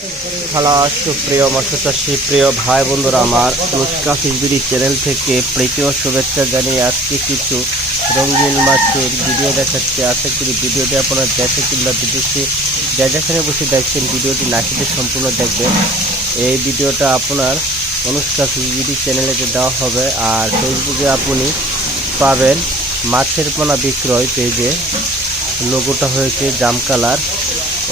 Hello সুপ্রিয় মৎস্য চাষী প্রিয় ভাই বন্ধুরা, আমার নুস্কা ফিসবিডি চ্যানেল থেকে প্রীতি ও শুভেচ্ছা জানিয়ে আজকে কিছু রঙিন মাছের ভিডিও দেখাচ্ছে। আশা করি ভিডিওটি আপনারা দেখে কিংবা বিদেশে যা যেখানে বসে দেখছেন, ভিডিওটি না কেটে সম্পূর্ণ দেখবেন। এই ভিডিওটা আপনার অনুষ্কা ফিসবিডি চ্যানেলে দেওয়া হবে, আর ফেসবুকে আপনি পাবেন মাছের পোনা বিক্রয় পেজে। লোগোটা হয়েছে জাম কালার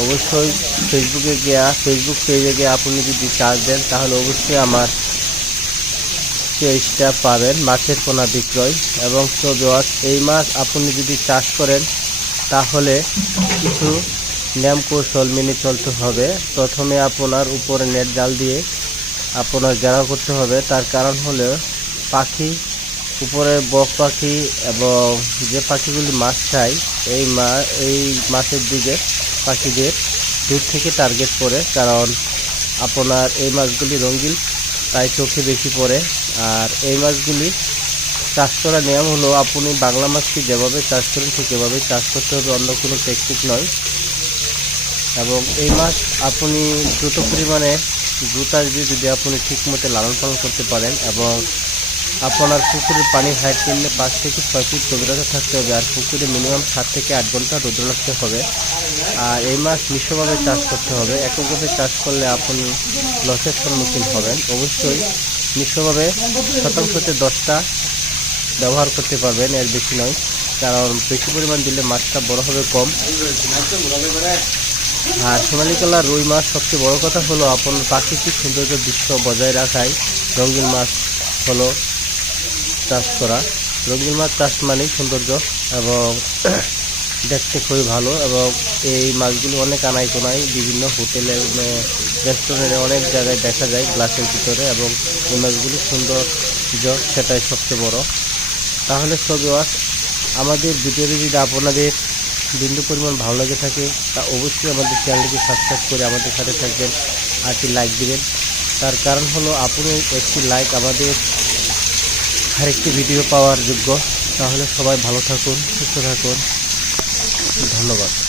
অবশ্যই ফেসবুকে গিয়া ফেসবুক পেজে গিয়ে আপনি যদি চার্জ দেন, তাহলে অবশ্যই আমার পেজটা পাবেন, মাছের পোনা বিক্রয়। এবং সবিওয়াস এই মাছ আপনি যদি চাষ করেন, তাহলে কিছু নিয়ম কৌশল মেনে চলতে হবে। প্রথমে আপনার উপরে নেট জাল দিয়ে আপনার ঘেরাও করতে হবে। তার কারণ হলো পাখি, উপরে বক পাখি এবং যে পাখিগুলি মাছ খায়, এই মা এই মাছের দিকে পাখিদের দূর থেকে টার্গেট করে, কারণ আপনার এই মাছগুলি রঙিন, তাই চোখে বেশি পড়ে। আর এই মাছগুলি চাষ করার নিয়ম হলো আপনি বাংলা মাছকে যেভাবে চাষ করেন ঠিক এভাবে চাষ করতে হবে, অন্য কোনো টেকনিক নয়। এবং এই মাছ আপনি দ্রুত পরিমাণে দ্রুত আসবে যদি আপনি ঠিকমতো লালন পালন করতে পারেন এবং আপনার পুকুরের পানির হাইট কিনলে পাঁচ থেকে ছয় ফিট গভীরতা থাকতে হবে, আর পুকুরে মিনিমাম সাত থেকে আট ঘণ্টা রোদ্র রাখতে হবে। আর এই মাছ মিশ্রভাবে চাষ করতে হবে। এককভাবে চাষ করলে আপনি লসের সম্মুখীন হবেন। অবশ্যই মিশ্রভাবে শতাংশতে দশটা ব্যবহার করতে পারবেন, এর বেশি নয়। কারণ বেশি পরিমাণ দিলে মাছটা বড় হবে কম। আর সোনালি কালার রুই মাছ সবচেয়ে বড় কথা হলো আপনার প্রাকৃতিক সৌন্দর্য দৃশ্য বজায় রাখাই রঙিন মাছ হলো চাষ করা। রঙিন মাছ চাষ মানেই সৌন্দর্য এবং দেখতে খুবই ভালো এবং এই মাছগুলো অনেক আনাই কোনাই বিভিন্ন হোটেলে রেস্টুরেন্টে অনেক জায়গায় দেখা যায় গ্লাসের ভিতরে এবং এই মাছগুলি সৌন্দর্য সেটাই সবচেয়ে বড়। তাহলে ছবি আমাদের ভিডিওটি যদি আপনাদের বিন্দু পরিমাণ ভালো লাগে থাকে, তা অবশ্যই আমাদের চ্যানেলটিকে সাবস্ক্রাইব করে আমাদের সাথে থাকবেন আর একটি লাইক দিবেন। তার কারণ হলো আপনি একটি লাইক আমাদের আরেকটি ভিডিও পাওয়ার যোগ্য। তাহলে সবাই ভালো থাকুন, সুস্থ থাকুন। ধন্যবাদ।